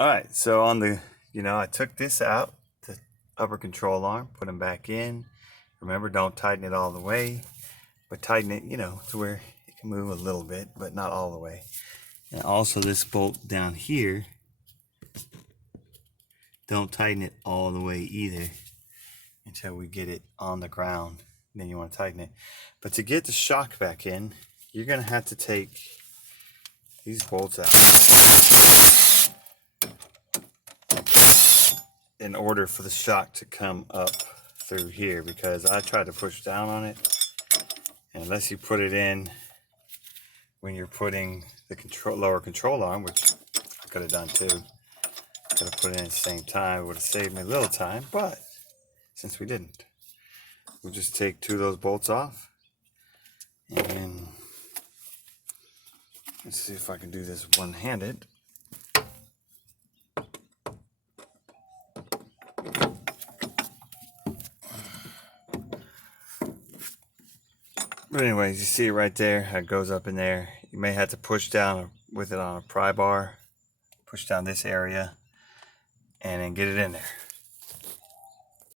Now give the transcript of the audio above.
All right, so on the, I took this out, the upper control arm, put them back in. Remember, don't tighten it all the way, but tighten it, to where it can move a little bit, but not all the way. And also this bolt down here, don't tighten it all the way either until we get it on the ground. Then you want to tighten it. But to get the shock back in, you're going to have to take these bolts out in order for the shock to come up through here, because I tried to push down on it, and unless you put it in when you're putting the lower control arm, which I could have done too, could have put it in at the same time, it would have saved me a little time, but since we didn't, we'll just take 2 of those bolts off, and let's see if I can do this one-handed. But anyways, you see it right there, how it goes up in there. You may have to push down with it on a pry bar, push down this area, and then get it in there.